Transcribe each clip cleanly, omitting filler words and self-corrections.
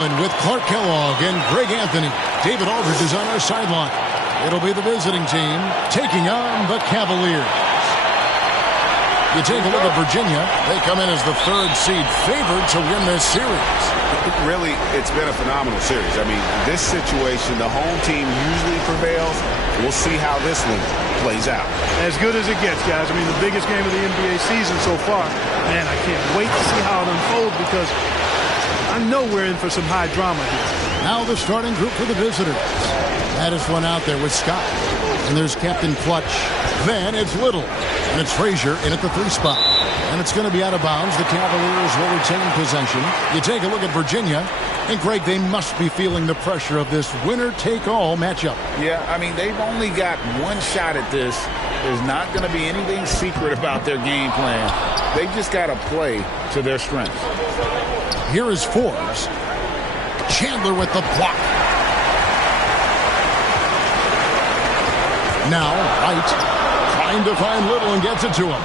With Clark Kellogg and Greg Anthony. David Aldridge is on our sideline. It'll be the visiting team taking on the Cavaliers. You take a look at Virginia. They come in as the third seed favored to win this series. Really, it's been a phenomenal series. I mean, this situation, the home team usually prevails. We'll see how this one plays out. As good as it gets, guys. I mean, the biggest game of the NBA season so far. Man, I can't wait to see how it unfolds because I know we're in for some high drama here. Now the starting group for the visitors. That is one out there with Scott. And there's Captain Clutch. Then it's Little. And it's Frazier in at the 3 spot. And it's going to be out of bounds. The Cavaliers will retain possession. You take a look at Virginia. And, Greg, they must be feeling the pressure of this winner-take-all matchup. Yeah, I mean, they've only got one shot at this. There's not going to be anything secret about their game plan. They've just got to play to their strengths. Here is Forbes. Chandler with the block. Now, Wright trying to find Little and gets it to him.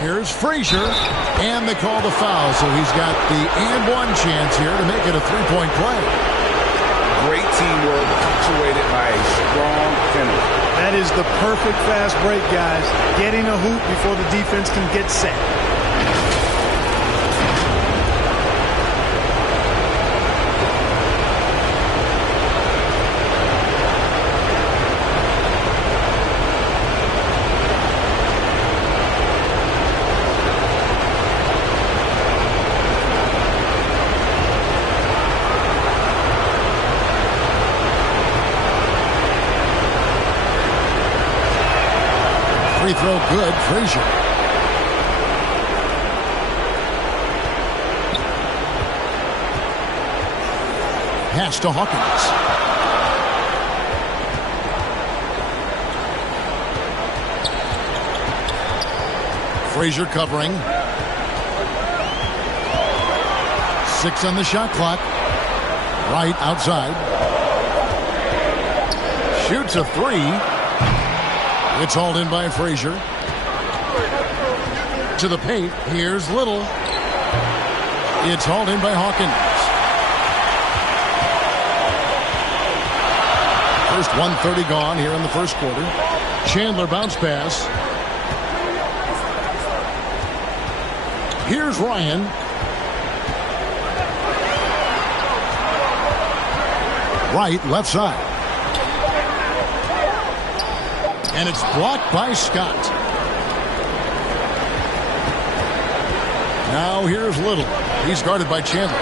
Here's Frazier, and they call the foul, so he's got the and-one chance here to make it a 3-point play. Great teamwork, punctuated by a strong finish. That is the perfect fast break, guys. Getting a hoop before the defense can get set. Free throw good, Frazier. Pass to Hawkins. Frazier covering. 6 on the shot clock. Right outside. Shoots a 3. It's hauled in by Frazier. To the paint. Here's Little. It's hauled in by Hawkins. First 1:30 gone here in the first quarter. Chandler bounce pass. Here's Ryan. Right, left side. And it's blocked by Scott. Now here's Little. He's guarded by Chandler.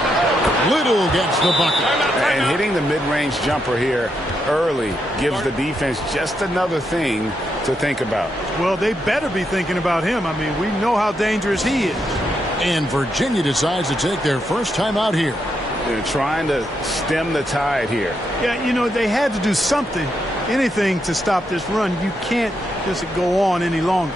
Little gets the bucket. And hitting the mid-range jumper here early gives the defense just another thing to think about. Well, they better be thinking about him. I mean, we know how dangerous he is. And Virginia decides to take their first time out here. They're trying to stem the tide here. Yeah, you know, they had to do something. Anything to stop this run. You can't just go on any longer.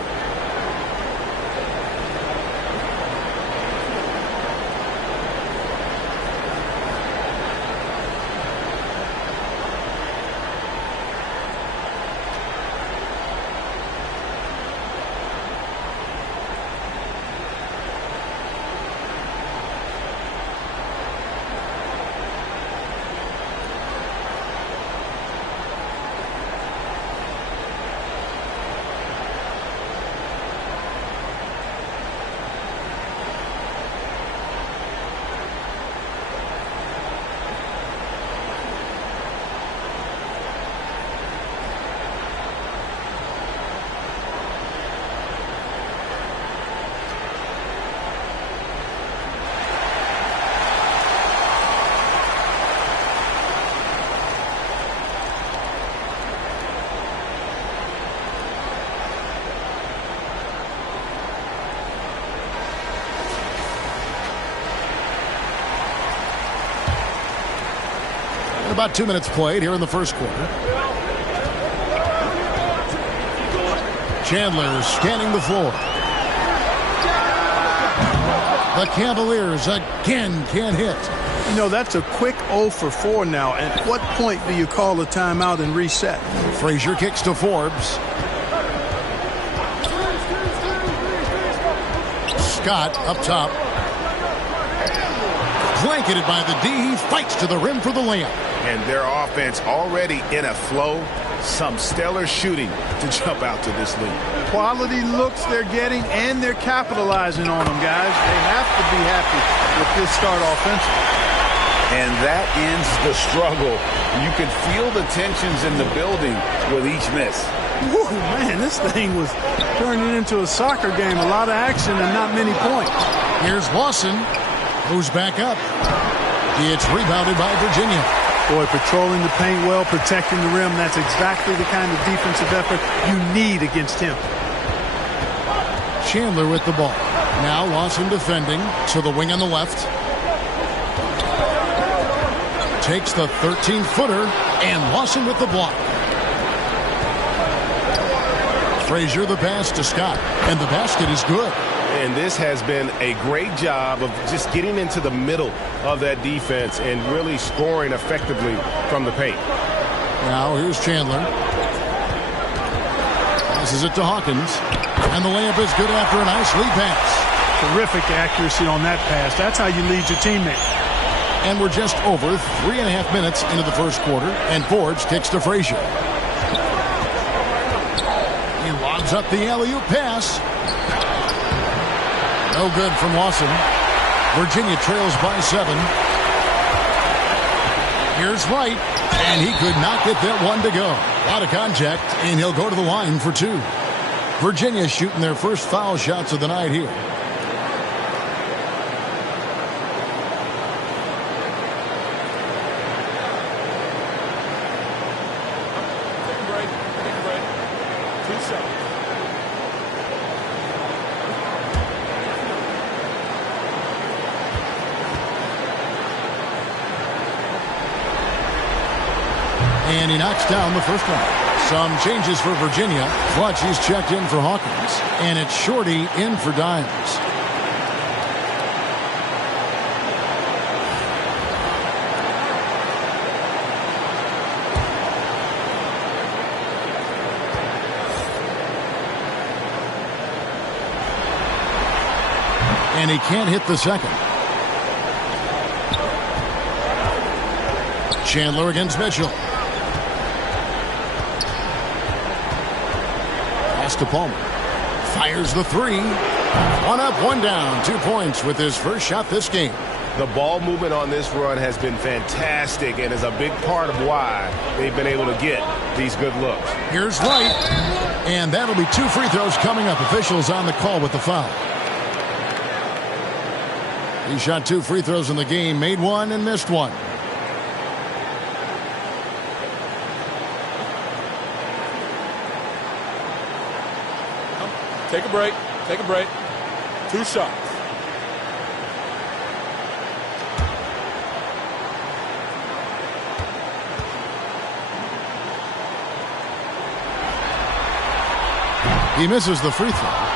About 2 minutes played here in the first quarter. Chandler scanning the floor. The Cavaliers again can't hit. You know, that's a quick 0 for 4 now. At what point do you call a timeout and reset? Frazier kicks to Forbes. Scott up top. Blanketed by the D. He fights to the rim for the layup. And their offense already in a flow. Some stellar shooting to jump out to this lead. Quality looks they're getting, and they're capitalizing on them, guys. They have to be happy with this start offensively. And that ends the struggle. You can feel the tensions in the building with each miss. Woo, man, this thing was turning into a soccer game. A lot of action and not many points. Here's Lawson. Moves back up. It's rebounded by Virginia. Boy, patrolling the paint well, protecting the rim. That's exactly the kind of defensive effort you need against him. Chandler with the ball. Now Lawson defending to the wing on the left. Takes the 13-footer, and Lawson with the block. Frazier the pass to Scott, and the basket is good. And this has been a great job of just getting into the middle of that defense and really scoring effectively from the paint. Now here's Chandler. Passes it to Hawkins. And the layup is good after a nice lead pass. Terrific accuracy on that pass. That's how you lead your teammate. And we're just over 3.5 minutes into the first quarter. And Forbes kicks to Frazier. He lobs up the alley-oop pass. No good from Lawson. Virginia trails by 7. Here's Wright, and he could not get that one to go. A lot of contact, and he'll go to the line for 2. Virginia shooting their first foul shots of the night here. Take a break. 2 shots. And he knocks down the first one. Some changes for Virginia. Clutch, he's checked in for Hawkins. And it's Shorty in for Dimes. And he can't hit the second. Chandler against Mitchell. To Palmer. Fires the 3. 1 up, 1 down. 2 points with his first shot this game. The ball movement on this run has been fantastic and is a big part of why they've been able to get these good looks. Here's Wright. And that'll be 2 free throws coming up. Officials on the call with the foul. He shot 2 free throws in the game, made 1 and missed 1. Take a break. 2 shots. He misses the free throw.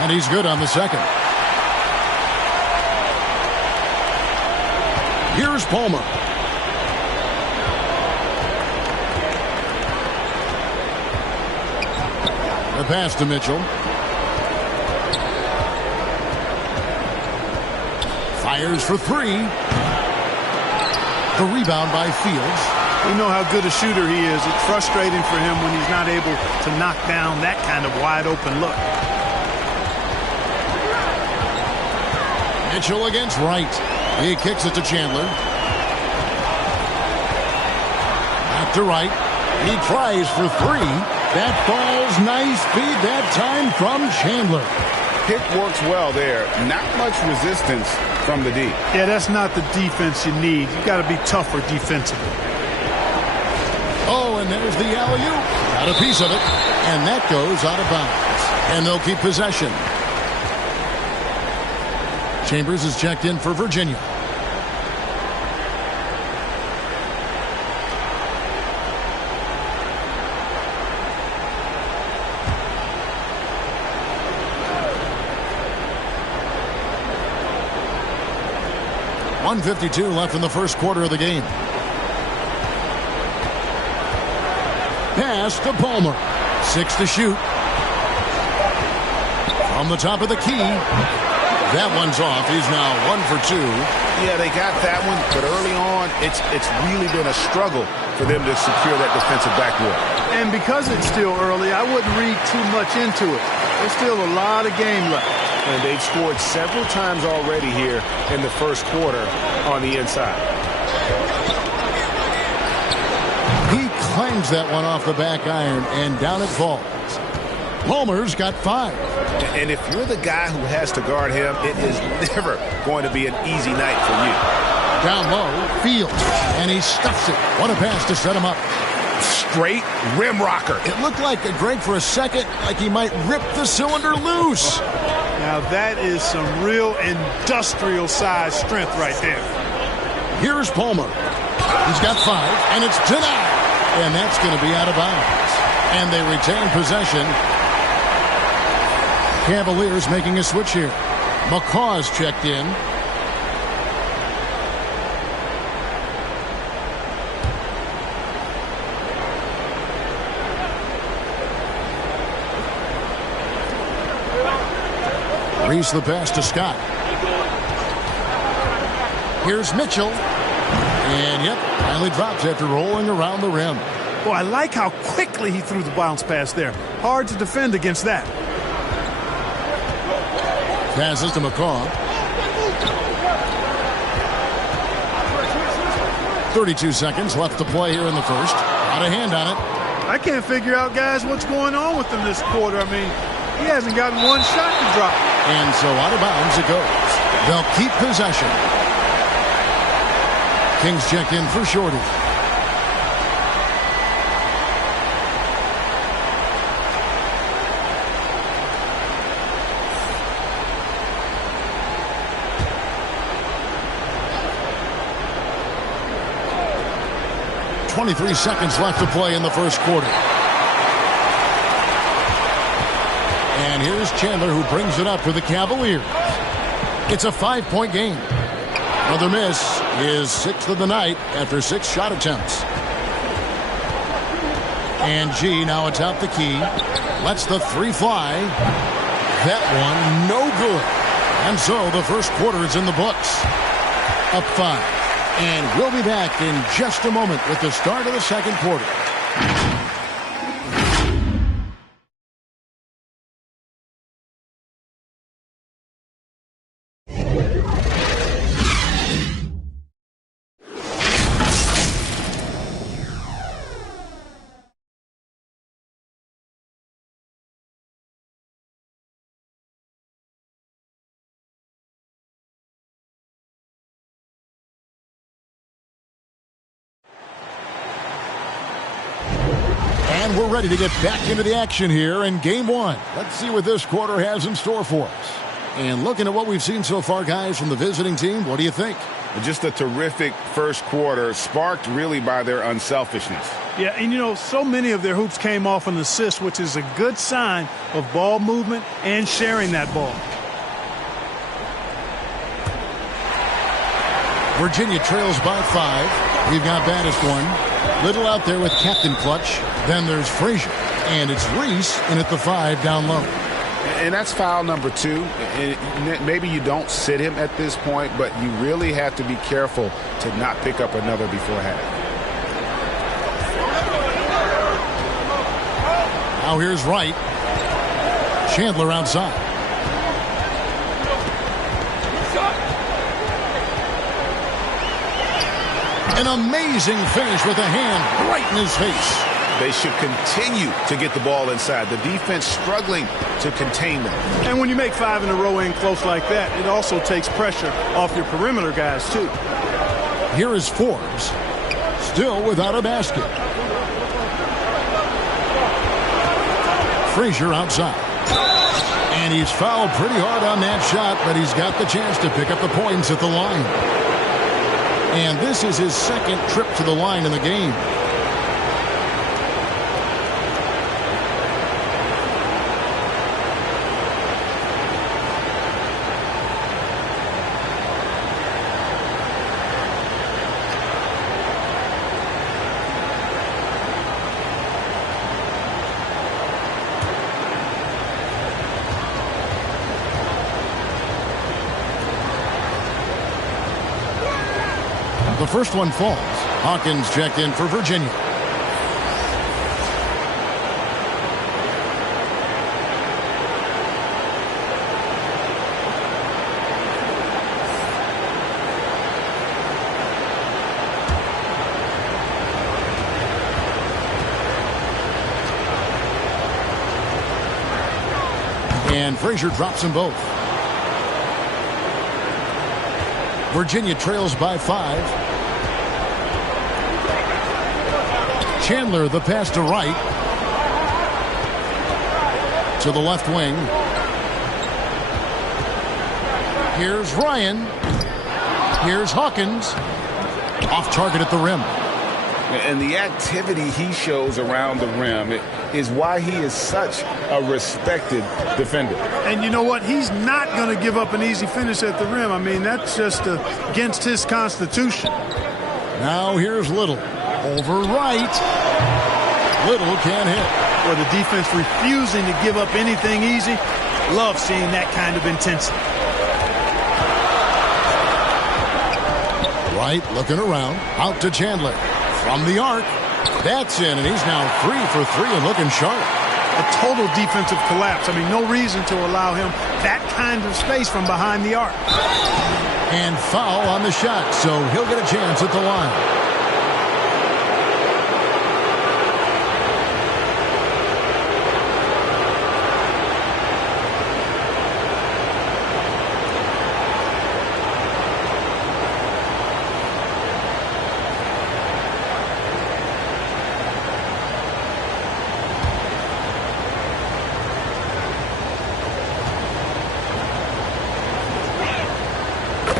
And he's good on the second. Here's Palmer. The pass to Mitchell. Fires for 3. The rebound by Fields. We know how good a shooter he is. It's frustrating for him when he's not able to knock down that kind of wide open look. Mitchell against Wright. He kicks it to Chandler. Back to Wright. He tries for 3. That falls. Nice feed that time from Chandler. Pick works well there. Not much resistance from the D. Yeah, that's not the defense you need. You got to be tougher defensively. Oh, and there's the alley-oop. Got a piece of it. And that goes out of bounds. And they'll keep possession. Chambers is checked in for Virginia. 1:52 left in the first quarter of the game. Pass to Palmer. 6 to shoot. From the top of the key. That one's off. He's now 1 for 2. Yeah, they got that one, but early on, it's really been a struggle for them to secure that defensive backboard. And because it's still early, I wouldn't read too much into it. There's still a lot of game left. And they've scored several times already here in the first quarter on the inside. He claims that one off the back iron, and down it falls. Palmer's got 5. And if you're the guy who has to guard him, it is never going to be an easy night for you. Down low, Fields, and he stuffs it. What a pass to set him up. Straight rim rocker. It looked like, Greg, for a second, like he might rip the cylinder loose. Now that is some real industrial size strength right there. Here's Palmer. He's got 5, and it's denied. And that's going to be out of bounds. And they retain possession. Cavaliers making a switch here. McCaw's checked in. Reese the pass to Scott. Here's Mitchell. And, yep, finally drops after rolling around the rim. Boy, I like how quickly he threw the bounce pass there. Hard to defend against that. Passes to McCaw. 32 seconds left to play here in the first. Out of hand on it. I can't figure out, guys, what's going on with him this quarter. I mean, he hasn't gotten one shot to drop. And so out of bounds it goes. They'll keep possession. Kings checked in for Shorty. .23 seconds left to play in the first quarter. And here's Chandler, who brings it up for the Cavaliers. It's a 5-point game. Another miss, his 6th of the night after 6 shot attempts. And G now atop the key. Lets the 3 fly. That one no good. And so the first quarter is in the books. Up 5. And we'll be back in just a moment with the start of the second quarter. And we're ready to get back into the action here in Game 1. Let's see what this quarter has in store for us. And looking at what we've seen so far, guys, from the visiting team, what do you think? Just a terrific first quarter, sparked really by their unselfishness. Yeah, and you know, so many of their hoops came off an assist, which is a good sign of ball movement and sharing that ball. Virginia trails by 5. We've got baddest one. Little out there with Captain Clutch. Then there's Frazier. And it's Reese in at the 5 down low. And that's foul number 2. And maybe you don't sit him at this point, but you really have to be careful to not pick up another before half. Now here's Wright. Chandler outside. An amazing finish with a hand right in his face. They should continue to get the ball inside. The defense struggling to contain them. And when you make 5 in a row in close like that, it also takes pressure off your perimeter guys, too. Here is Forbes, still without a basket. Frazier outside. And he's fouled pretty hard on that shot, but he's got the chance to pick up the points at the line. And this is his second trip to the line in the game. first one falls. Hawkins checked in for Virginia. And Frazier drops them both. Virginia trails by 5. Chandler, the pass to Wright. To the left wing. Here's Ryan. Here's Hawkins. Off target at the rim. And the activity he shows around the rim is why he is such a respected defender. And you know what? He's not going to give up an easy finish at the rim. I mean, that's just against his constitution. Now here's Little. Over Wright. Little can't hit. Well, the defense refusing to give up anything easy. Love seeing that kind of intensity. Wright looking around. Out to Chandler. From the arc. That's in, and he's now 3 for 3 and looking sharp. A total defensive collapse. I mean, no reason to allow him that kind of space from behind the arc. And foul on the shot, so he'll get a chance at the line.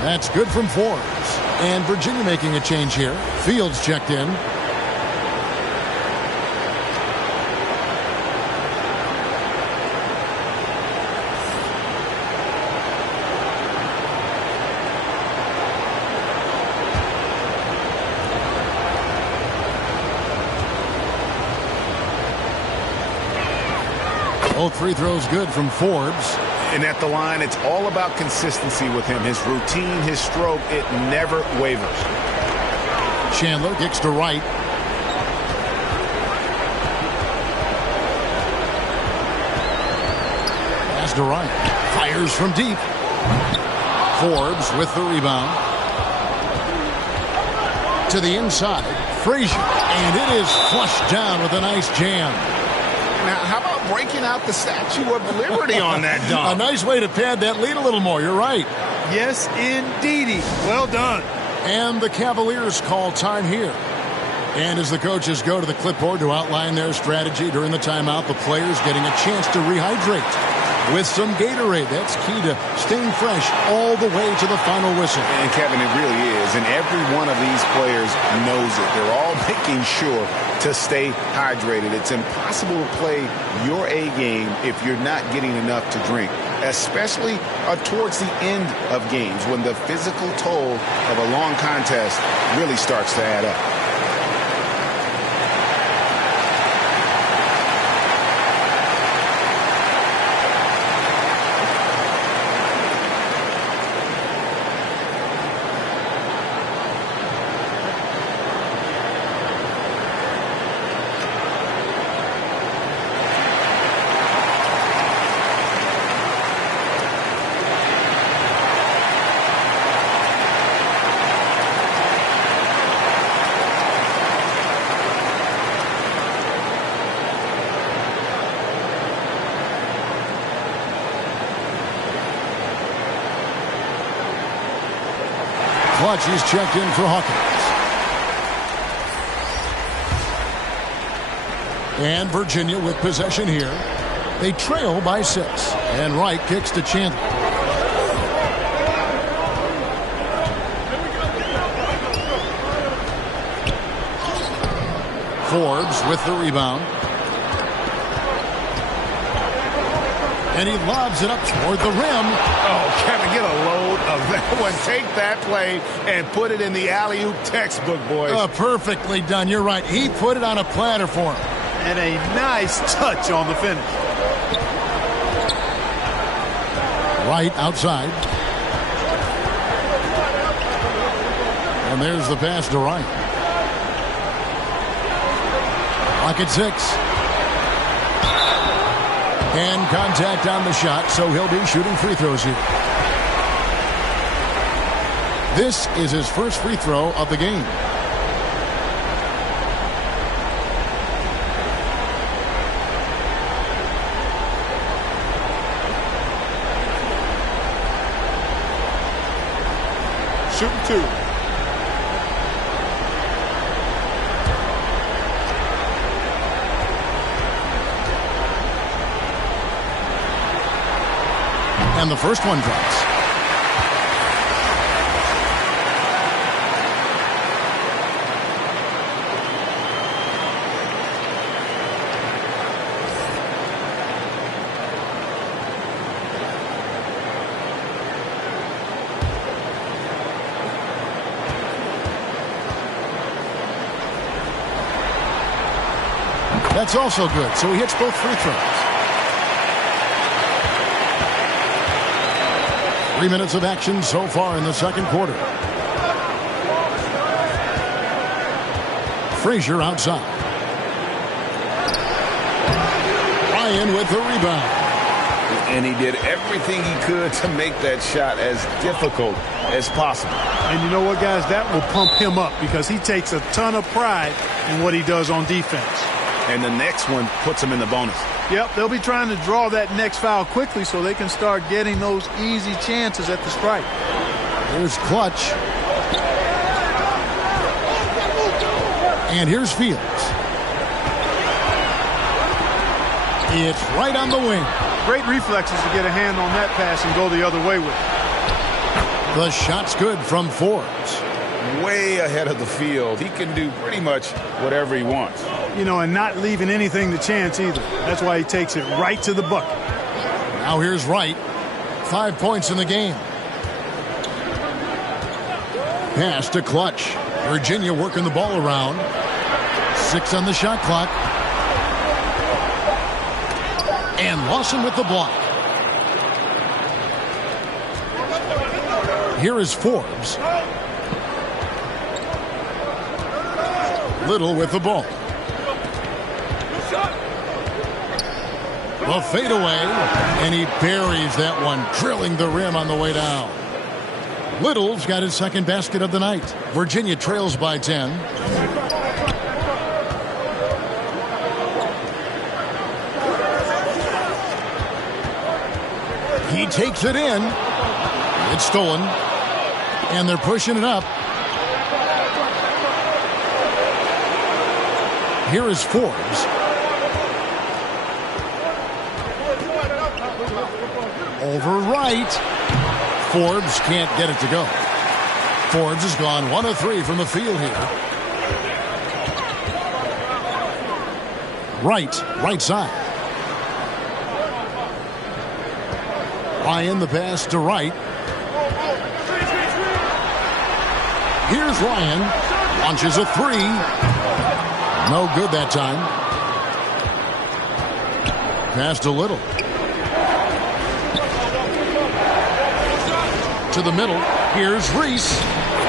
That's good from Forbes. And Virginia making a change here. Fields checked in. Both free throws good from Forbes. And at the line, it's all about consistency with him. His routine, his stroke, it never wavers. Chandler kicks to Wright. Pass to Wright. Fires from deep. Forbes with the rebound. To the inside. Frazier. And it is flushed down with a nice jam. Now, how about breaking out the Statue of Liberty on that dunk? A nice way to pad that lead a little more. You're right. Yes, indeedy. Well done. And the Cavaliers call time here. And as the coaches go to the clipboard to outline their strategy during the timeout, the players getting a chance to rehydrate with some Gatorade. That's key to staying fresh all the way to the final whistle. And Kevin, it really is. And every one of these players knows it. They're all making sure to stay hydrated. It's impossible to play your A game if you're not getting enough to drink, especially towards the end of games when the physical toll of a long contest really starts to add up. Clutch, he's checked in for Hawkins. And Virginia with possession here. They trail by 6. And Wright kicks to Chandler. Forbes with the rebound. And he lobs it up toward the rim. Oh, Kevin, get a load of that one. Take that play and put it in the alley-oop textbook, boys. Perfectly done. You're right. He put it on a platter for him. And a nice touch on the finish. Right outside. And there's the pass to Wright. Clock at 6. And contact on the shot, so he'll be shooting free throws here. This is his first free throw of the game. Shooting 2. And the first one drops. That's also good, so he hits both free throws. 3 minutes of action so far in the second quarter. Frazier outside. Ryan with the rebound. And he did everything he could to make that shot as difficult as possible. And you know what, guys? That will pump him up because he takes a ton of pride in what he does on defense. And the next one puts him in the bonus. Yep, they'll be trying to draw that next foul quickly so they can start getting those easy chances at the stripe. Here's Clutch. And here's Fields. It's right on the wing. Great reflexes to get a hand on that pass and go the other way with it. The shot's good from Forbes. Way ahead of the field. He can do pretty much whatever he wants. You know, and not leaving anything to chance either. That's why he takes it right to the bucket. Now here's Wright. 5 points in the game. Pass to Clutch. Virginia working the ball around. 6 on the shot clock. And Lawson with the block. Here is Forbes. Little with the ball. The fadeaway, and he buries that one, drilling the rim on the way down. Little's got his second basket of the night. Virginia trails by 10. He takes it in. It's stolen. And they're pushing it up. Here is Forbes. Over Wright. Forbes can't get it to go. Forbes has gone 1 of 3 from the field here. Right side. Ryan the pass to Wright. Here's Ryan. Launches a 3. No good that time. Pass to Little. To the middle. Here's Reese.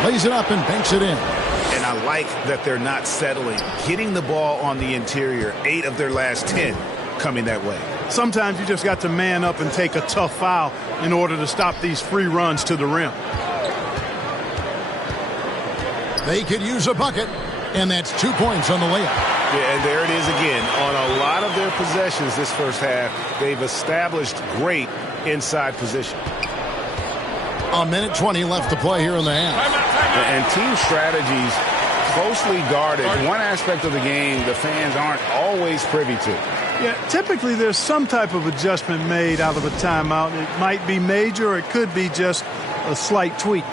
Lays it up and banks it in. And I like that they're not settling. Getting the ball on the interior. 8 of their last 10 coming that way. Sometimes you just got to man up and take a tough foul in order to stop these free runs to the rim. They could use a bucket, and that's 2 points on the layup. Yeah, and there it is again. On a lot of their possessions this first half, they've established great inside position. 1:20 left to play here in the half. And team strategies closely guarded. One aspect of the game the fans aren't always privy to. Yeah, typically there's some type of adjustment made out of a timeout. It might be major, or it could be just a slight tweak.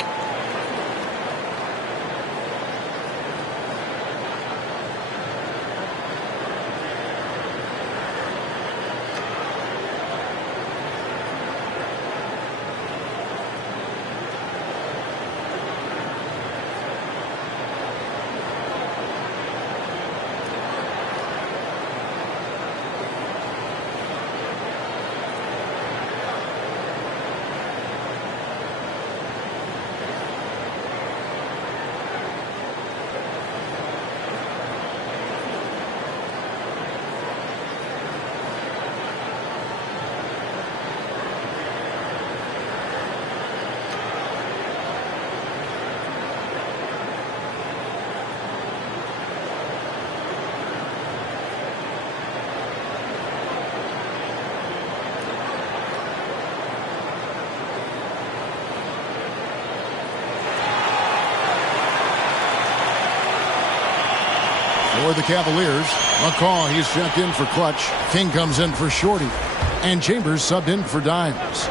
for the Cavaliers. McCaw, he's checked in for Clutch. King comes in for Shorty. And Chambers subbed in for Dimes.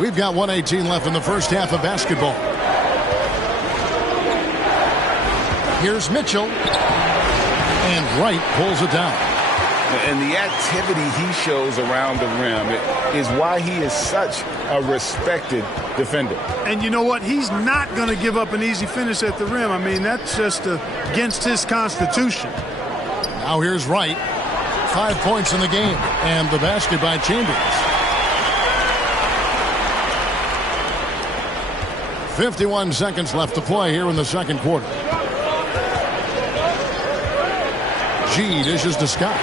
We've got 1:18 left in the first half of basketball. Here's Mitchell. And Wright pulls it down. And the activity he shows around the rim is why he is such a respected defender. And you know what? He's not going to give up an easy finish at the rim. I mean, that's just against his constitution. Now here's Wright. 5 points in the game. And the basket by Chambers. 51 seconds left to play here in the second quarter. G dishes to Scott.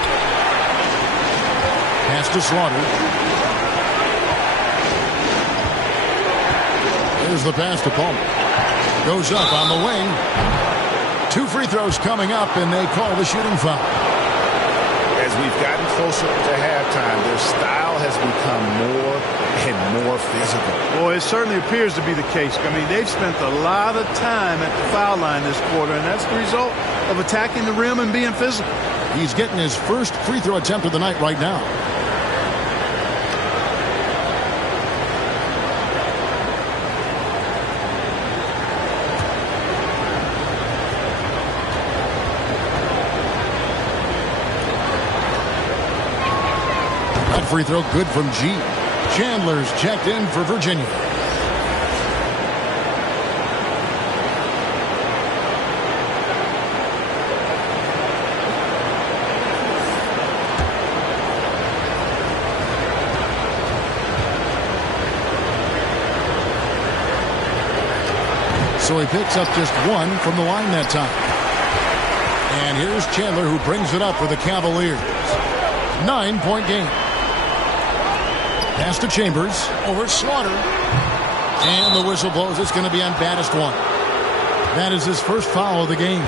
Pass to Slaughter. There's the pass to Palmer. Goes up on the wing. 2 free throws coming up, and they call the shooting foul. As we've gotten closer to halftime, their style has become more and more physical. Well, it certainly appears to be the case. I mean, they've spent a lot of time at the foul line this quarter, and that's the result of attacking the rim and being physical. He's getting his first free throw attempt of the night right now. That free throw good from G. Chandler's checked in for Virginia. So he picks up just 1 from the line that time. And here's Chandler, who brings it up for the Cavaliers. 9-point game. Pass to Chambers. Over Slaughter. And the whistle blows. It's going to be on baddest one. That is his first foul of the game.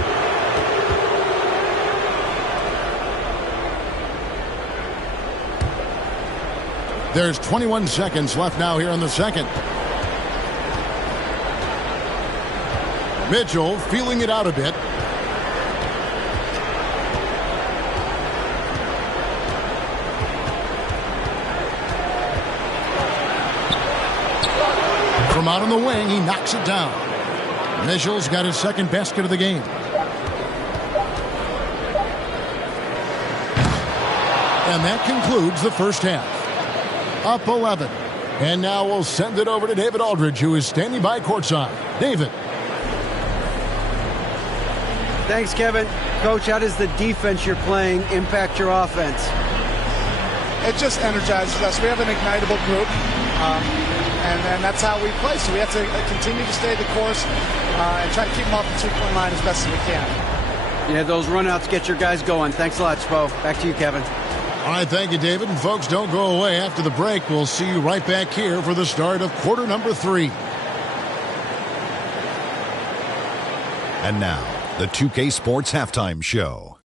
There's 21 seconds left now here in the second. Mitchell feeling it out a bit. From out on the wing, he knocks it down. Mitchell's got his second basket of the game. And that concludes the first half. Up 11. And now we'll send it over to David Aldridge, who is standing by courtside. David. Thanks, Kevin. Coach, how does the defense you're playing impact your offense? It just energizes us. We have an ignitable group, and that's how we play. So we have to continue to stay the course and try to keep them off the 2-point line as best as we can. Yeah, those runouts get your guys going. Thanks a lot, Spo. Back to you, Kevin. All right, thank you, David. And folks, don't go away. After the break, we'll see you right back here for the start of quarter number 3. And now, the 2K Sports Halftime Show.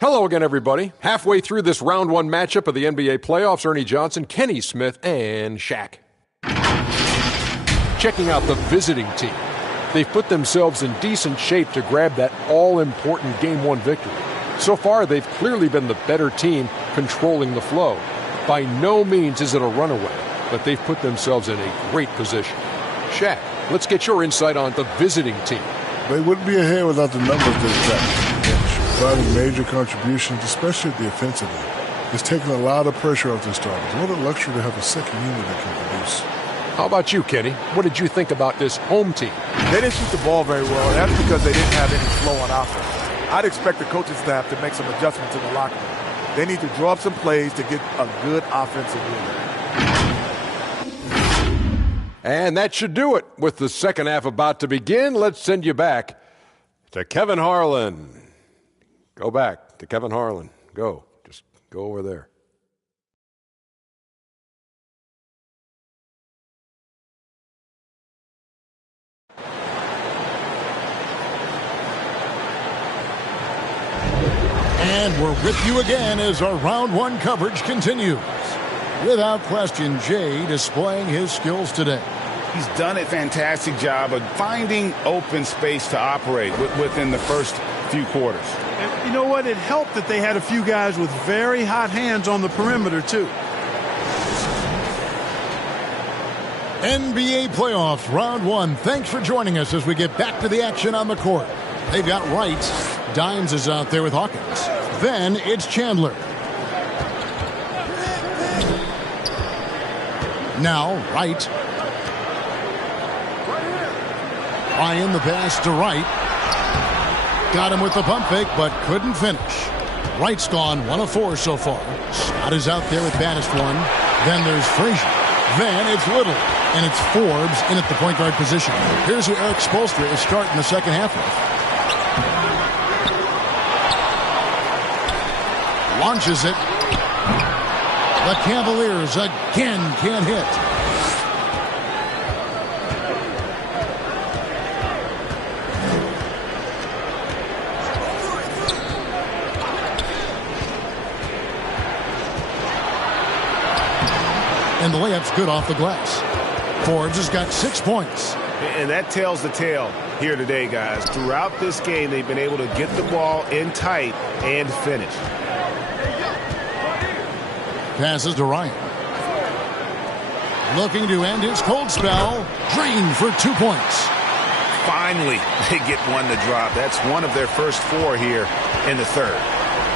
Hello again, everybody. Halfway through this round 1 matchup of the NBA playoffs, Ernie Johnson, Kenny Smith, and Shaq. Checking out the visiting team. They've put themselves in decent shape to grab that all-important Game 1 victory. So far, they've clearly been the better team controlling the flow. By no means is it a runaway, but they've put themselves in a great position. Shaq, let's get your insight on the visiting team. They wouldn't be ahead without the numbers they've got. Providing major contributions, especially at the offensive end. It's taking a lot of pressure off their starters. What a luxury to have a second unit that can produce. How about you, Kenny? What did you think about this home team? They didn't shoot the ball very well. That's because they didn't have any flow on offense. I'd expect the coaching staff to make some adjustments in the locker room. They need to draw up some plays to get a good offensive rhythm. And that should do it. With the second half about to begin, let's send you back to Kevin Harlan. Go back to Kevin Harlan. Go. Just go over there. And we're with you again as our round 1 coverage continues. Without question, Jay displaying his skills today. He's done a fantastic job of finding open space to operate within the first few quarters. And you know what? It helped that they had a few guys with very hot hands on the perimeter, too. NBA playoffs, round one. Thanks for joining us as we get back to the action on the court. They've got Wright. Dimes is out there with Hawkins. Then it's Chandler. Now Wright. Ryan the pass to Wright. Got him with the pump fake, but couldn't finish. Wright's gone 1 of 4 so far. Scott is out there with banished one. Then there's Frazier. Then it's Little. And it's Forbes in at the point guard position. Here's who Eric Spoelstra is starting the second half with. Launches it. The Cavaliers again can't hit. And the layup's good off the glass. Forbes has got 6 points. And that tells the tale here today, guys. Throughout this game, they've been able to get the ball in tight and finish. Passes to Ryan. Looking to end his cold spell. Drained for 2 points. Finally, they get one to drop. That's one of their first 4 here in the third.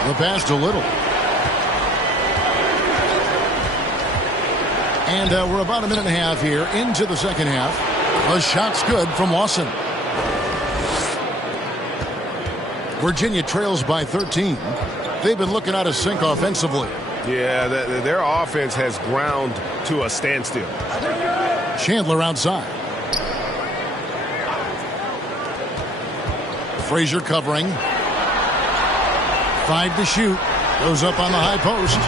The pass to Little. And we're about a minute and a half here into the second half. The shot's good from Lawson. Virginia trails by 13. They've been looking out of sync offensively. Yeah, their offense has ground to a standstill. Chandler outside. Frazier covering. 5 to shoot. Goes up on the high post.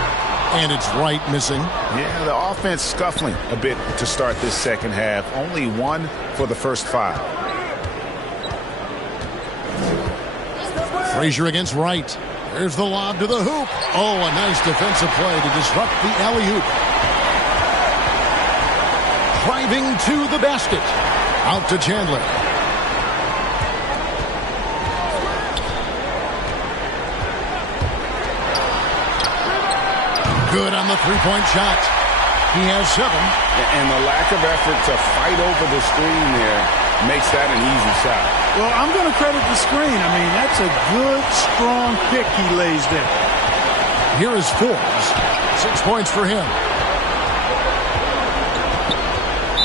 And it's Wright missing. Yeah, the offense scuffling a bit to start this second half. Only 1 for the first 5. Frazier against Wright. There's the lob to the hoop. Oh, a nice defensive play to disrupt the alley-oop. Driving to the basket. Out to Chandler. Good on the three-point shot. He has 7. And the lack of effort to fight over the screen there makes that an easy shot. Well, I'm going to credit the screen. I mean, that's a good, strong pick he lays there. Here is Forbes. 6 points for him.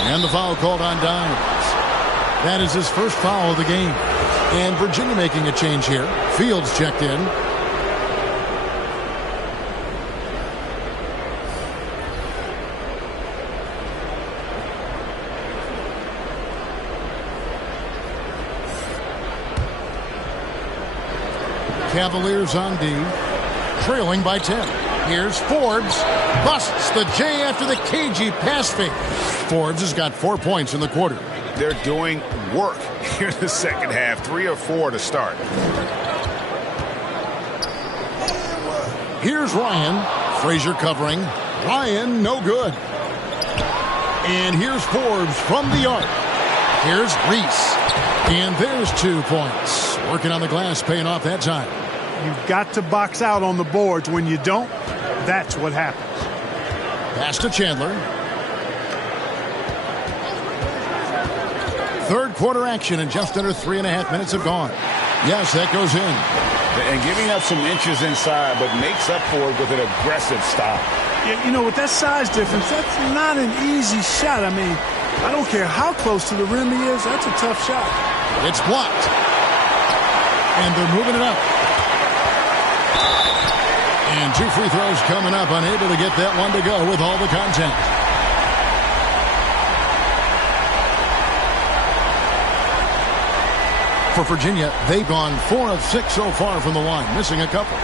And the foul called on Dimes. That is his first foul of the game. And Virginia making a change here. Fields checked in. Cavaliers on D, trailing by 10. Here's Forbes. Busts the J after the cagey pass fake. Forbes has got 4 points in the quarter. They're doing work here in the second half. 3 or 4 to start. Here's Ryan. Frazier covering. Ryan, no good. And here's Forbes from the arc. Here's Reese. And there's 2 points. Working on the glass, paying off that time. You've got to box out on the boards. When you don't, that's what happens. Pass to Chandler. Third quarter action, and just under 3.5 minutes have gone. Yes, that goes in. And giving up some inches inside, but makes up for it with an aggressive stop. Yeah, you know, with that size difference, that's not an easy shot. I mean, I don't care how close to the rim he is. That's a tough shot. It's blocked. And they're moving it up. And 2 free throws coming up, unable to get that one to go with all the contact. For Virginia, they've gone 4 of 6 so far from the line, missing a couple.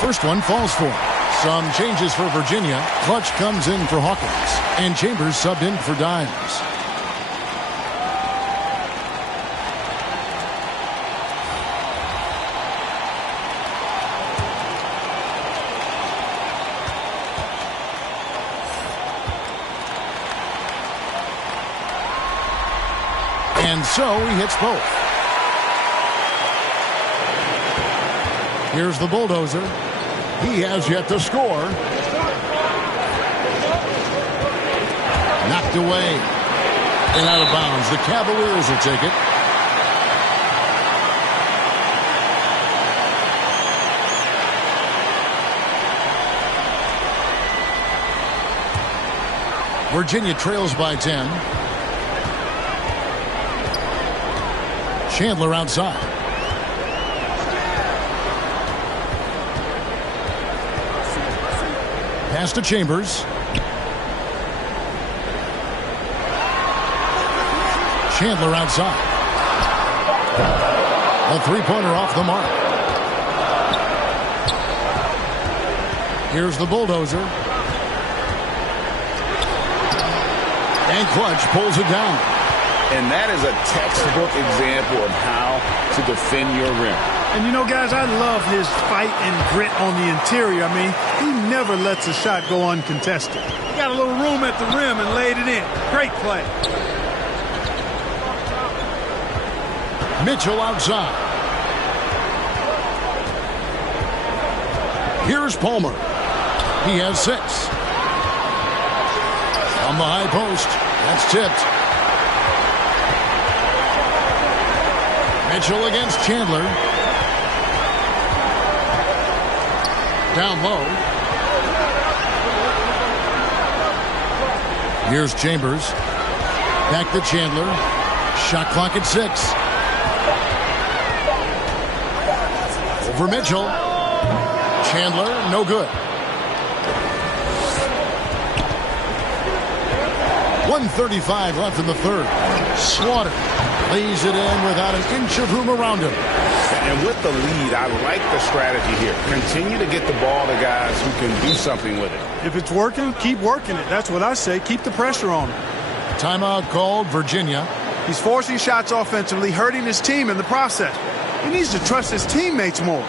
First one falls for him. Some changes for Virginia. Clutch comes in for Hawkins, and Chambers subbed in for Dimes. And so he hits both. Here's the bulldozer. He has yet to score. Knocked away and out of bounds. The Cavaliers will take it. Virginia trails by 10. Chandler outside. Pass to Chambers. Chandler outside. A three-pointer off the mark. Here's the bulldozer. And Clutch pulls it down. And that is a textbook example of how to defend your rim. And you know, guys, I love his fight and grit on the interior. I mean, he never lets a shot go uncontested. He got a little room at the rim and laid it in. Great play. Mitchell outside. Here's Palmer. He has 6. On the high post. That's tipped. Mitchell against Chandler. Down low. Here's Chambers. Back to Chandler. Shot clock at 6. Over Mitchell. Chandler, no good. 1:35 left in the third. Slaughter lays it in without an inch of room around him. And with the lead, I like the strategy here. Continue to get the ball to guys who can do something with it. If it's working, keep working it. That's what I say. Keep the pressure on him. Timeout called, Virginia. He's forcing shots offensively, hurting his team in the process. He needs to trust his teammates more.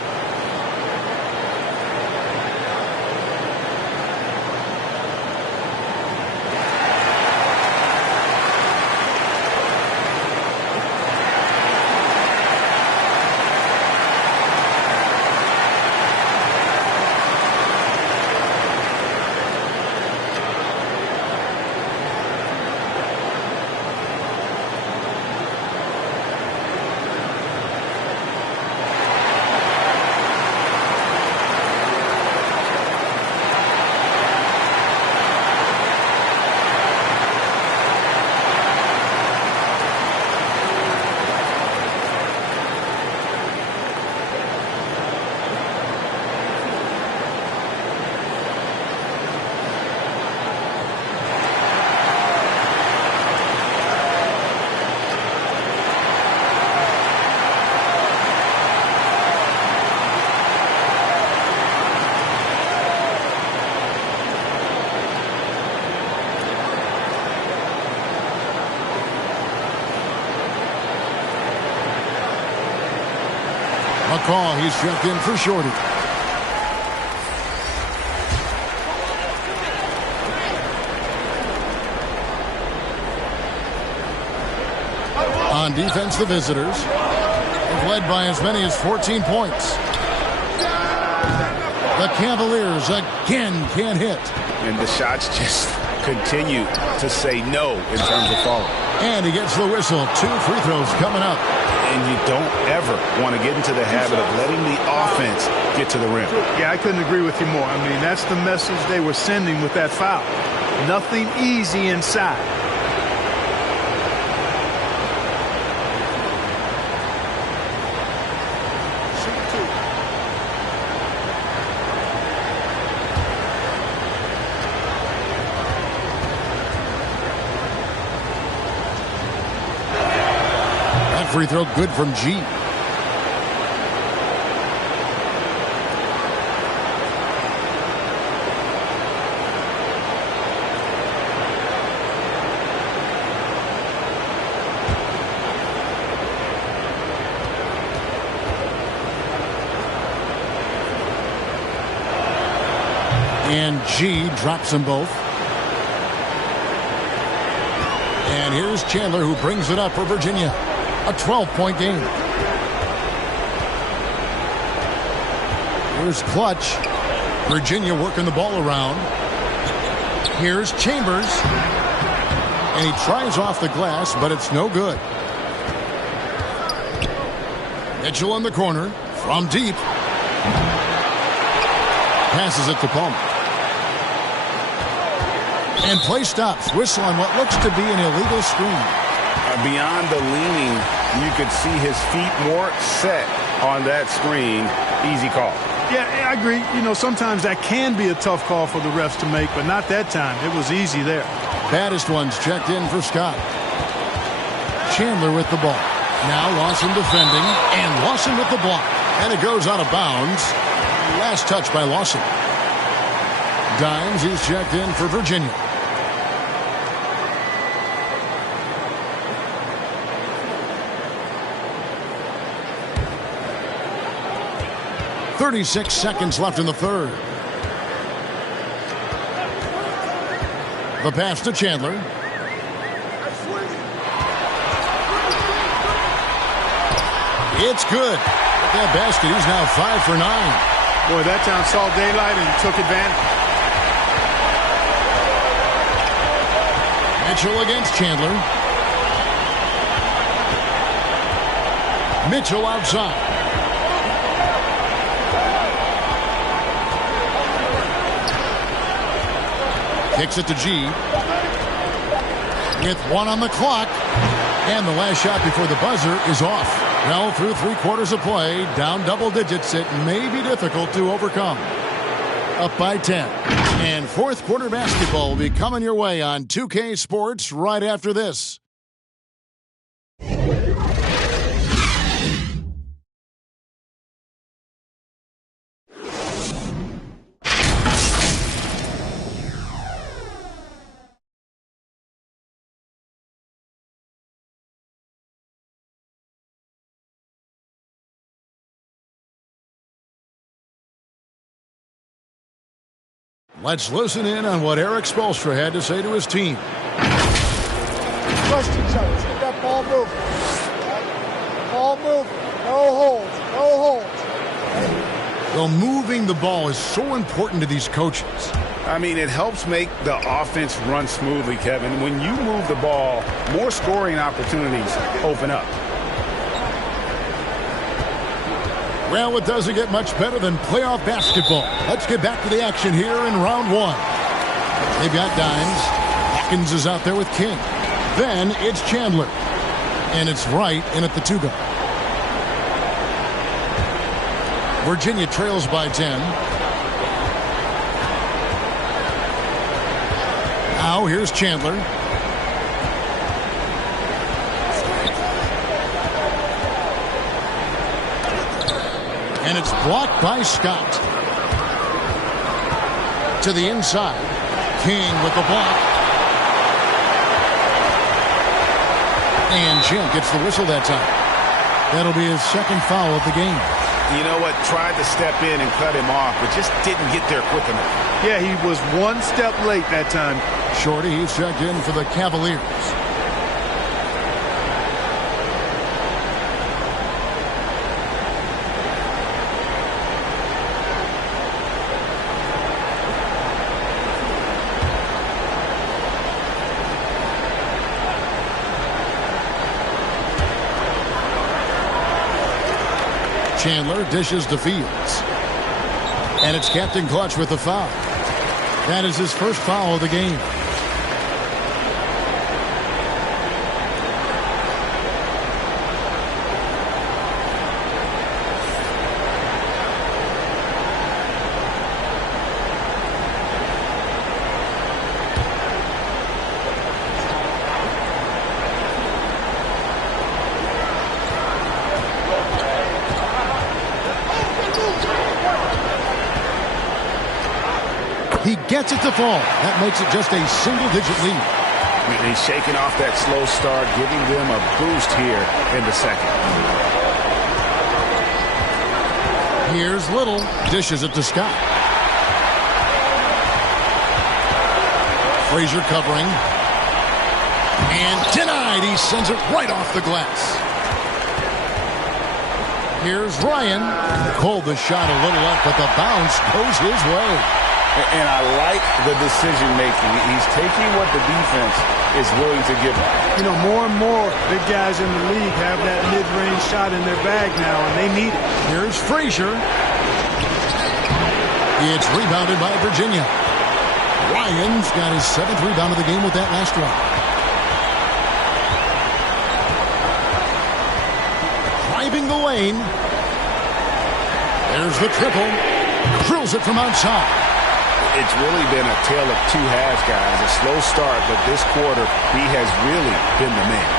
McCall, he's checked in for Shorty. On defense, the visitors have led by as many as 14 points. The Cavaliers again can't hit. And the shots just continue to say no in terms of falling. And he gets the whistle. 2 free throws coming up. And you don't ever want to get into the habit of letting the offense get to the rim. Yeah, I couldn't agree with you more. I mean, that's the message they were sending with that foul. Nothing easy inside. Free throw good from G. And G drops them both. And here's Chandler, who brings it up for Virginia. A 12-point game. Here's Clutch. Virginia working the ball around. Here's Chambers. And he tries off the glass, but it's no good. Mitchell in the corner. From deep. Passes it to Palmer. And play stops. Whistle on what looks to be an illegal screen. Beyond the leaning, you could see his feet more set on that screen. Easy call. Yeah, I agree. You know, sometimes that can be a tough call for the refs to make, but not that time. It was easy there. Baddest ones checked in for Scott. Chandler with the ball. Now Lawson defending, and Lawson with the block. And it goes out of bounds. Last touch by Lawson. Dimes is checked in for Virginia. .36 seconds left in the third. The pass to Chandler. It's good. With that basket, he's now 5 for 9. Boy, that time saw daylight and took advantage. Mitchell against Chandler. Mitchell outside. Kicks it to G. With 1 on the clock. And the last shot before the buzzer is off. Well, through 3/4 of play, down double digits, it may be difficult to overcome. Up by 10. And fourth quarter basketball will be coming your way on 2K Sports right after this. Let's listen in on what Eric Spoelstra had to say to his team. Trust each other. Let's get that ball moving. Ball moving. No holds. No holds. Well, moving the ball is so important to these coaches. I mean, it helps make the offense run smoothly, Kevin. When you move the ball, more scoring opportunities open up. Well, it doesn't get much better than playoff basketball. Let's get back to the action here in round 1. They've got Dimes. Atkins is out there with King. Then it's Chandler. And it's Wright in at the 2-guard. Virginia trails by 10. Now here's Chandler. And it's blocked by Scott. To the inside. King with the block. And Jim gets the whistle that time. That'll be his second foul of the game. You know what? Tried to step in and cut him off, but just didn't get there quick enough. Yeah, he was one step late that time. Shorty, he's checked in for the Cavaliers. Chandler dishes to Fields. And it's Captain Clutch with the foul. That is his first foul of the game. He gets it to fall. That makes it just a single-digit lead. I mean, he's shaking off that slow start, giving them a boost here in the second. Here's Little. Dishes it to Scott. Frazier covering. And denied. He sends it right off the glass. Here's Ryan. Pulled the shot a little up, but the bounce goes his way. And I like the decision-making. He's taking what the defense is willing to give him. You know, more and more big guys in the league have that mid-range shot in their bag now, and they need it. Here's Frazier. It's rebounded by Virginia. Ryan's got his 7th rebound of the game with that last one. Driving the lane. There's the triple. Drills it from outside. It's really been a tale of two halves, guys. A slow start, but this quarter, he has really been the man.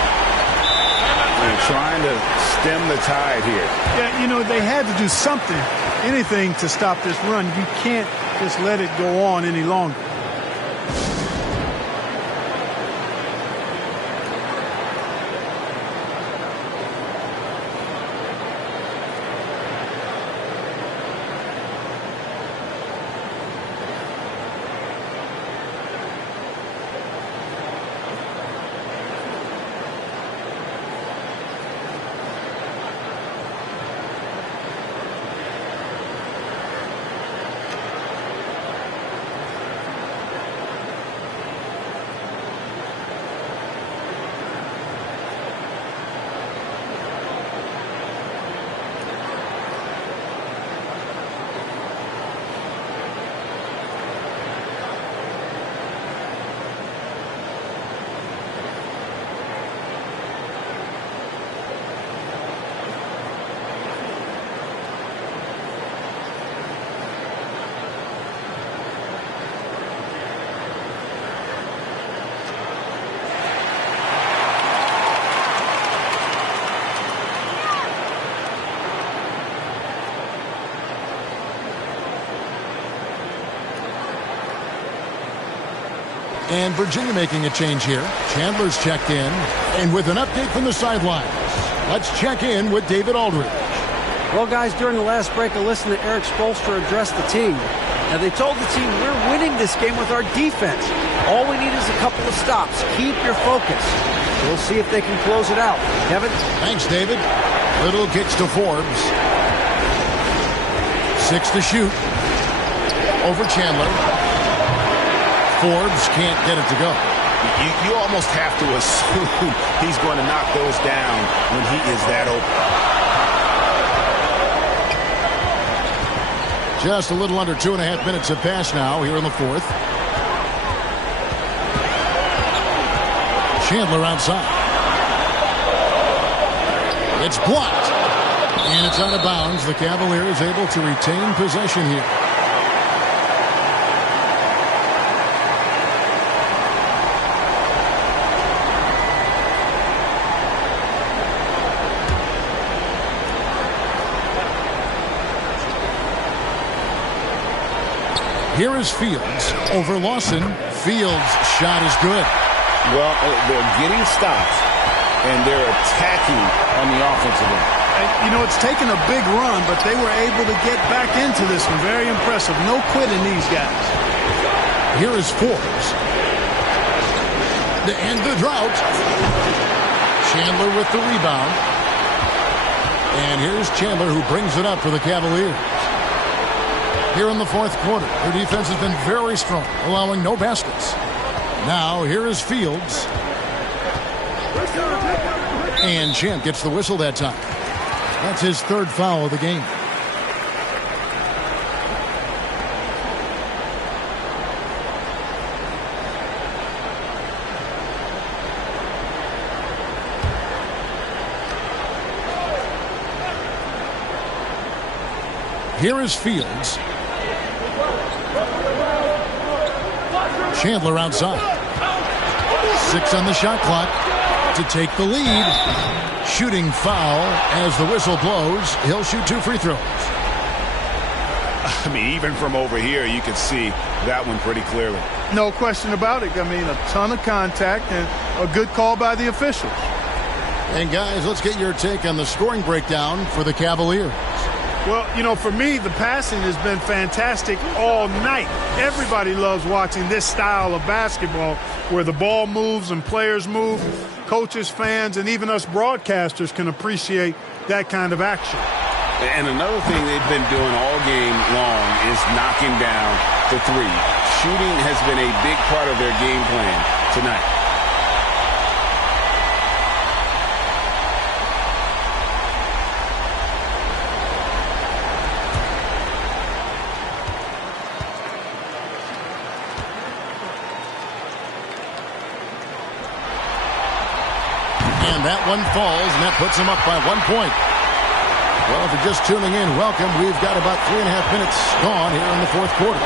They're trying to stem the tide here. Yeah, you know, they had to do something, anything to stop this run. You can't just let it go on any longer. And Virginia making a change here. Chandler's checked in. And with an update from the sidelines, let's check in with David Aldridge. Well, guys, during the last break, I listened to Eric Spoelstra address the team. Now, they told the team, we're winning this game with our defense. All we need is a couple of stops. Keep your focus. We'll see if they can close it out. Kevin? Thanks, David. Little kicks to Forbes. 6 to shoot. Over Chandler. Forbes can't get it to go. You almost have to assume he's going to knock those down when he is that open. Just a little under 2.5 minutes have passed now here in the 4th. Chandler outside. It's blocked. And it's out of bounds. The Cavaliers able to retain possession here. Here is Fields over Lawson. Fields' shot is good. Well, they're getting stops, and they're attacking on the offensive end. And, you know, it's taken a big run, but they were able to get back into this one. Very impressive. No quitting these guys. Here is Forbes. To end the drought. Chandler with the rebound. And here's Chandler who brings it up for the Cavaliers. Here in the 4th quarter, their defense has been very strong, allowing no baskets. Now, here is Fields. And Champ gets the whistle that time. That's his 3rd foul of the game. Here is Fields. Chandler outside. 6 on the shot clock to take the lead. Shooting foul as the whistle blows. He'll shoot 2 free throws. I mean, even from over here, you can see that one pretty clearly. No question about it. I mean, a ton of contact and a good call by the officials. And guys, let's get your take on the scoring breakdown for the Cavaliers. Well, you know, for me, the passing has been fantastic all night. Everybody loves watching this style of basketball where the ball moves and players move. Coaches, fans, and even us broadcasters can appreciate that kind of action. And another thing they've been doing all game long is knocking down the three. Shooting has been a big part of their game plan tonight. And that one falls, and that puts them up by 1 point. Well, if you're just tuning in, welcome. We've got about 3.5 minutes gone here in the fourth quarter.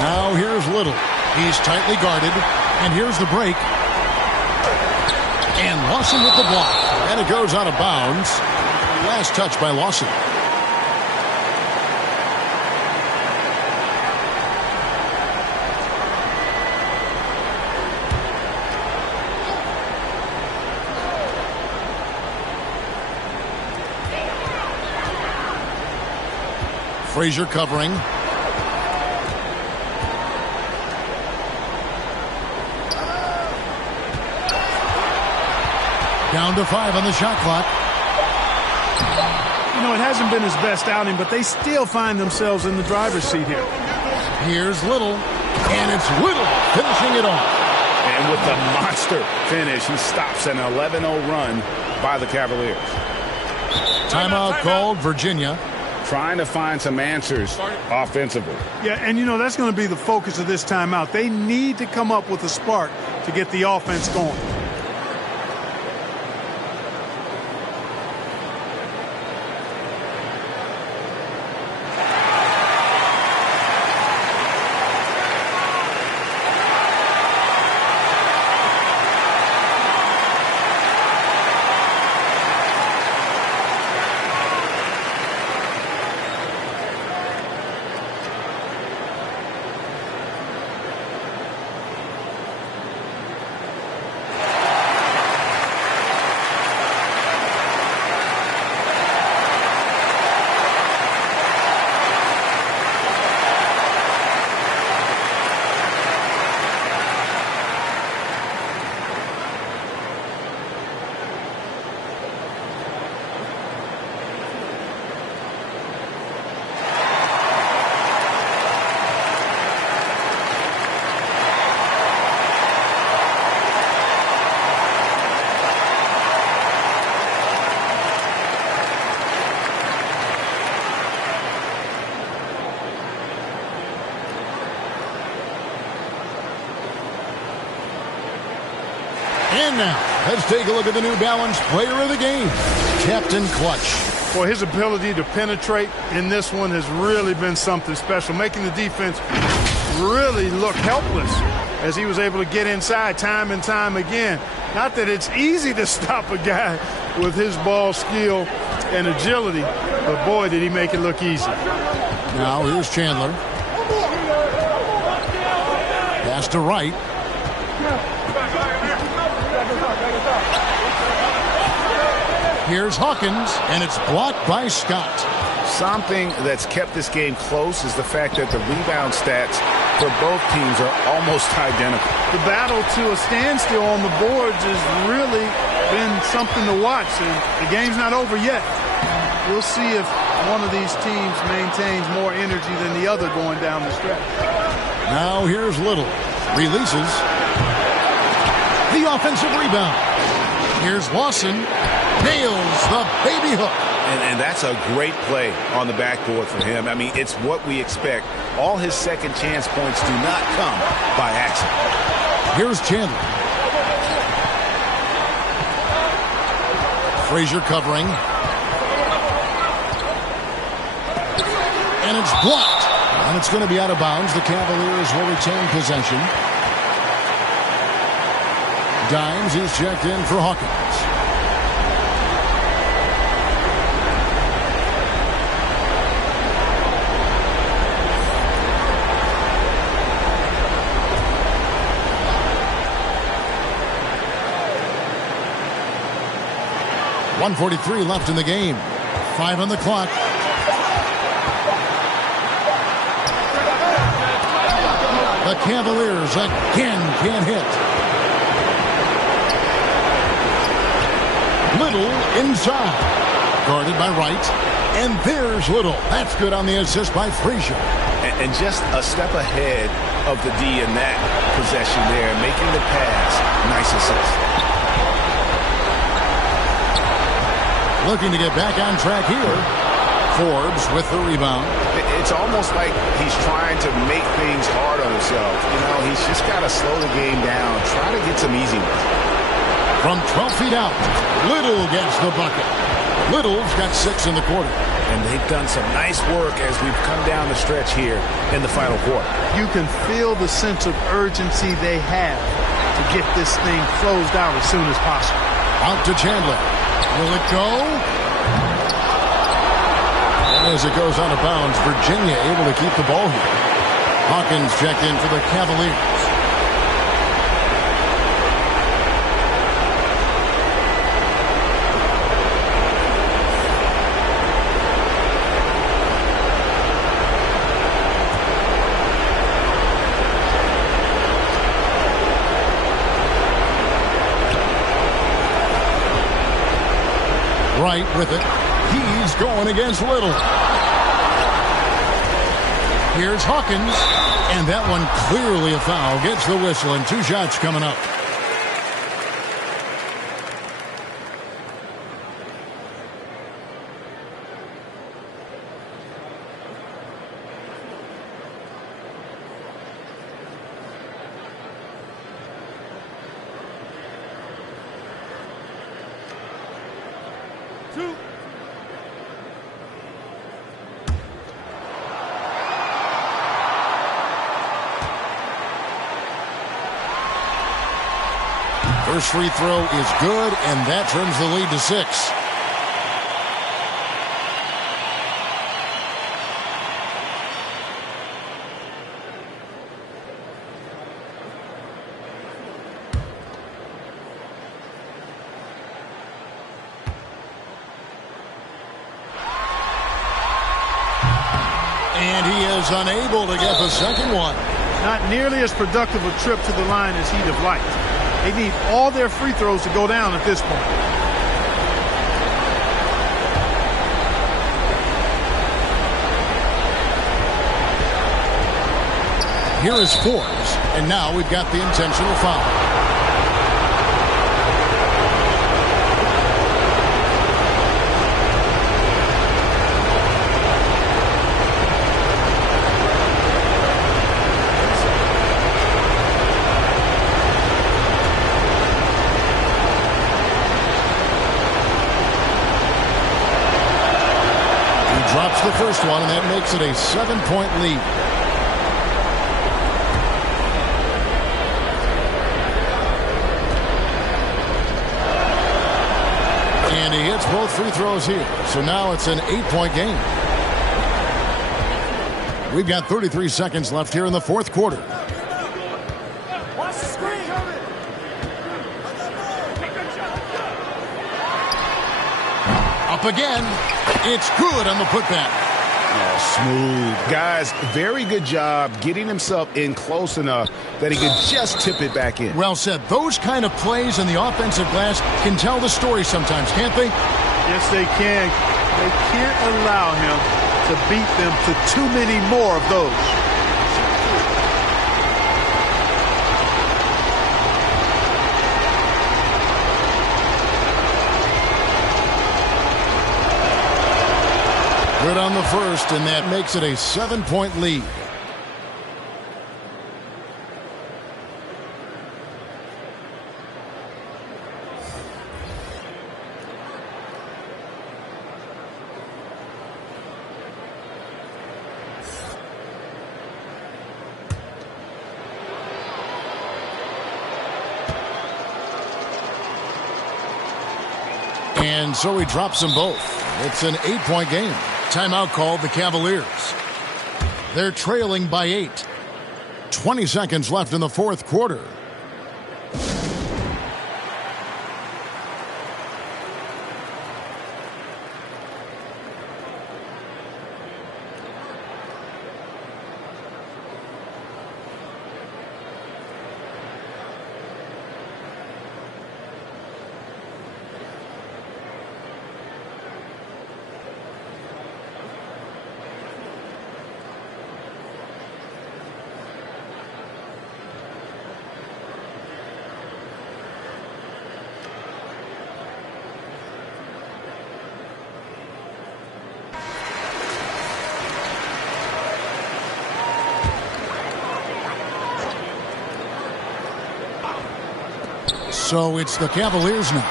Now here's Little. He's tightly guarded, and here's the break. And Lawson with the block. And it goes out of bounds. Last touch by Lawson. Frazier covering. Down to 5 on the shot clock. You know, it hasn't been his best outing, but they still find themselves in the driver's seat here. Here's Little, and it's Little finishing it off. And with the monster finish, he stops an 11-0 run by the Cavaliers. Timeout called, Virginia. Trying to find some answers offensively. Yeah, and you know, that's going to be the focus of this timeout. They need to come up with a spark to get the offense going. And now, let's take a look at the New Balance player of the game, Captain Clutch. Well, his ability to penetrate in this one has really been something special, making the defense really look helpless as he was able to get inside time and time again. Not that it's easy to stop a guy with his ball skill and agility, but boy, did he make it look easy. Now here's Chandler. Pass to Wright. Here's Hawkins, and it's blocked by Scott. Something that's kept this game close is the fact that the rebound stats for both teams are almost identical. The battle to a standstill on the boards has really been something to watch, and the game's not over yet. We'll see if one of these teams maintains more energy than the other going down the stretch. Now here's Little. Releases. The offensive rebound. Here's Lawson. Nails the baby hook. And that's a great play on the backboard for him. I mean, it's what we expect. All his second chance points do not come by accident. Here's Chandler. Frazier covering. And it's blocked. And it's going to be out of bounds. The Cavaliers will retain possession. Dimes, he's checked in for Hawkins. 1:43 left in the game. 5 on the clock. The Cavaliers again can't hit. Little inside. Guarded by Wright. And there's Little. That's good on the assist by Frazier. And just a step ahead of the D in that possession there, making the pass. Nice assist. Looking to get back on track here. Forbes with the rebound. It's almost like he's trying to make things hard on himself. You know, he's just got to slow the game down, try to get some easy ones. From 12 feet out, Little gets the bucket. Little's got 6 in the quarter. And they've done some nice work as we've come down the stretch here in the final quarter. You can feel the sense of urgency they have to get this thing closed out as soon as possible. Out to Chandler. Will it go? And as it goes out of bounds, Virginia able to keep the ball here. Hawkins checked in for the Cavaliers. Right with it. He's going against Little. Here's Hawkins. And that one clearly a foul. Gets the whistle and 2 shots coming up. First free throw is good, and that trims the lead to 6. And he is unable to get the second one. Not nearly as productive a trip to the line as he'd have liked. They need all their free throws to go down at this point. Here is Forbes, and now we've got the intentional foul. Drops the first one, and that makes it a 7-point lead. And he hits both free throws here. So now it's an 8-point game. We've got 33 seconds left here in the fourth quarter. Up again. It's good on the putback. Oh, smooth. Guys, very good job getting himself in close enough that he could just tip it back in. Well said. Those kind of plays in the offensive glass can tell the story sometimes, can't they? Yes, they can. They can't allow him to beat them to too many more of those. Good on the first, and that makes it a 7-point lead. And so he drops them both. It's an 8-point game. Timeout called the Cavaliers. They're trailing by 8. 20 seconds left in the fourth quarter. So it's the Cavaliers now.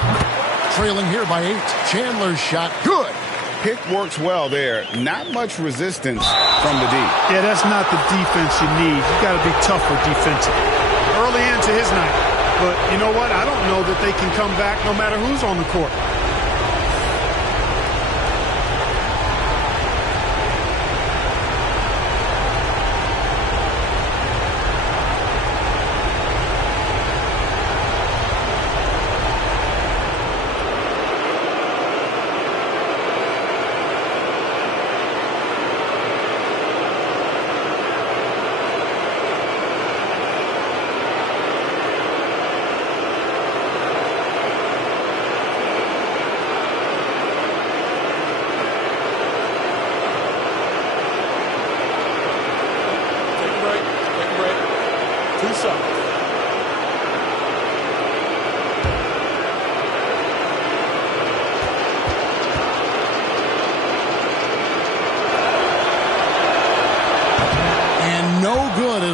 Trailing here by 8. Chandler's shot, good. Pick works well there. Not much resistance from the D. Yeah, that's not the defense you need. You got to be tougher defensively. Early into his night. But you know what? I don't know that they can come back no matter who's on the court.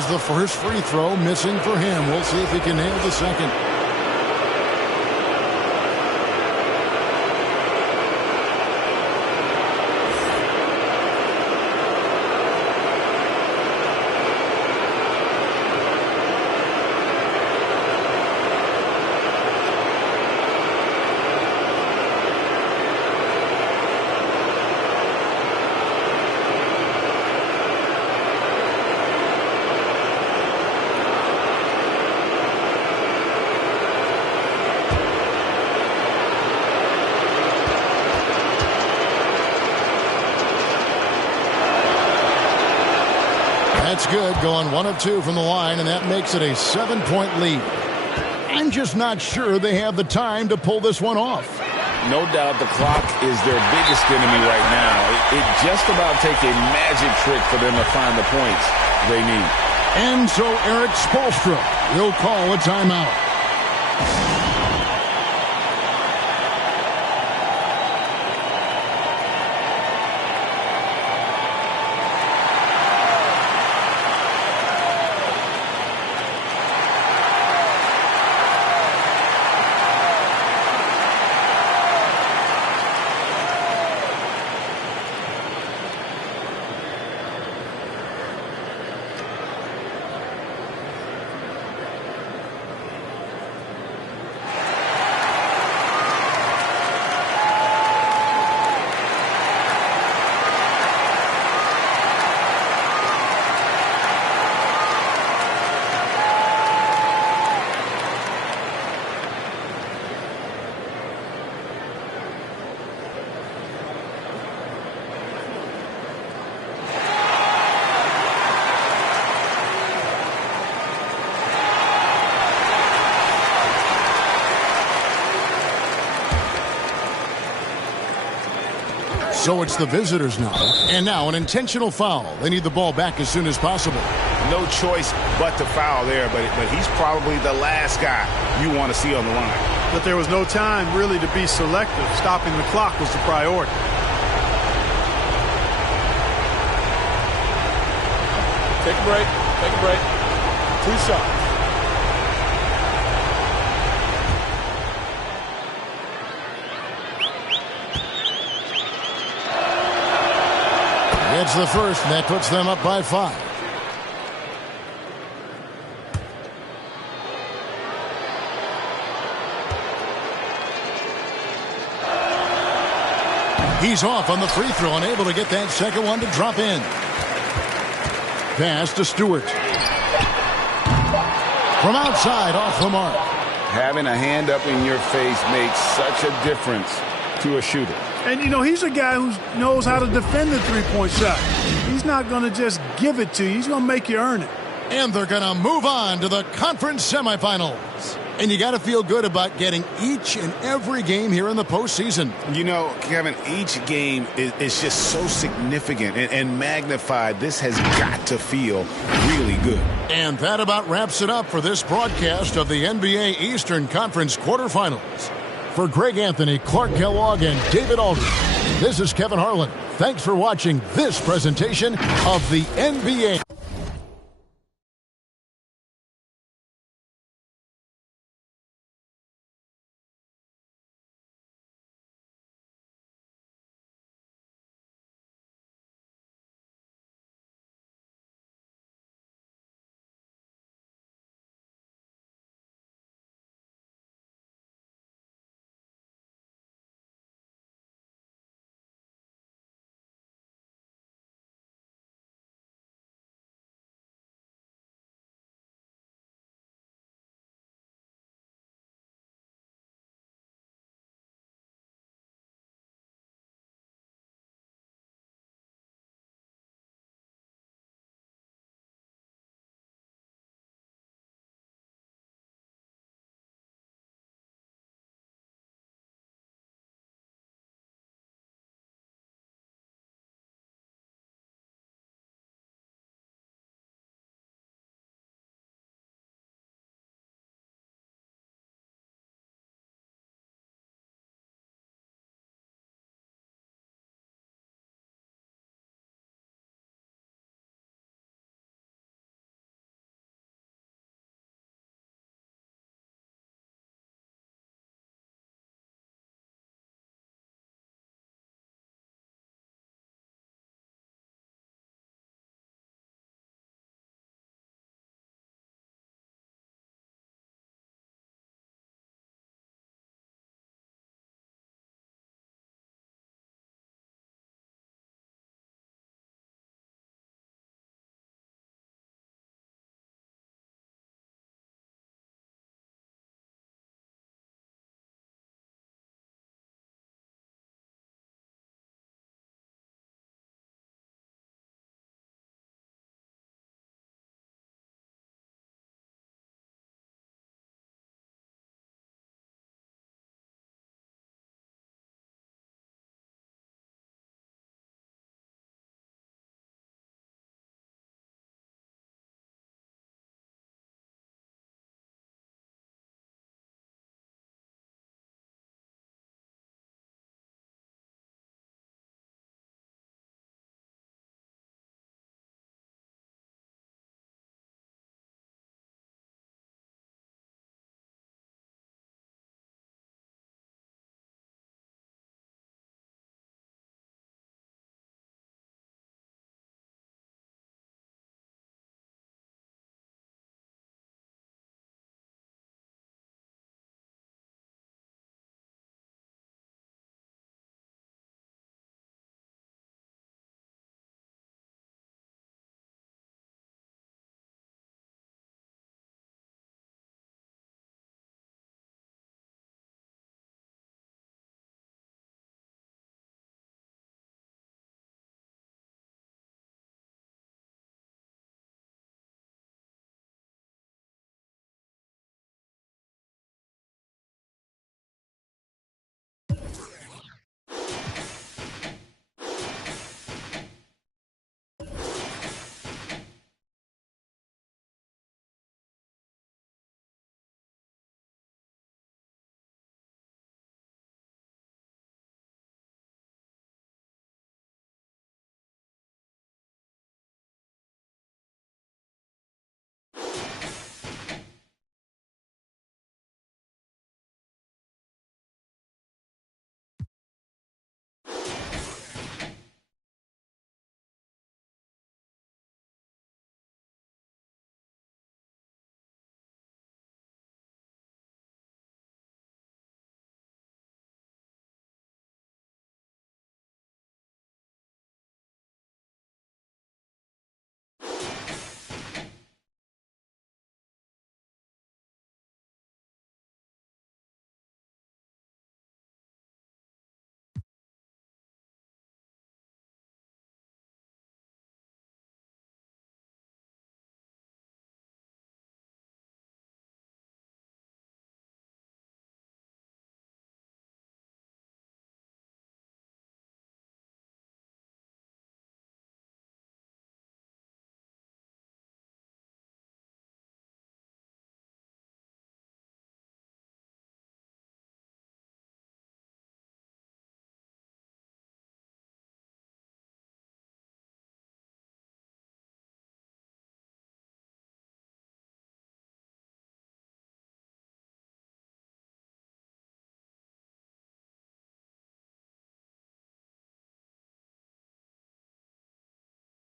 The first free throw missing for him. We'll see if he can nail the second. That's good, going 1 of 2 from the line, and that makes it a 7-point lead. I'm just not sure they have the time to pull this one off. No doubt the clock is their biggest enemy right now. It just about takes a magic trick for them to find the points they need. And so Eric Spoelstra will call a timeout. So it's the visitors now. And now an intentional foul. They need the ball back as soon as possible. No choice but to foul there, but he's probably the last guy you want to see on the line. But there was no time really to be selective. Stopping the clock was the priority. Take a break. Take a break. 2 shots. It's the first, and that puts them up by 5. He's off on the free throw, unable to get that second one to drop in. Pass to Stewart. From outside, off the mark. Having a hand up in your face makes such a difference to a shooter. And, you know, he's a guy who knows how to defend the three-point shot. He's not going to just give it to you. He's going to make you earn it. And they're going to move on to the conference semifinals. And you got to feel good about getting each and every game here in the postseason. You know, Kevin, each game is just so significant and magnified. This has got to feel really good. And that about wraps it up for this broadcast of the NBA Eastern Conference quarterfinals. For Greg Anthony, Clark Kellogg, and David Aldridge, this is Kevin Harlan. Thanks for watching this presentation of the NBA.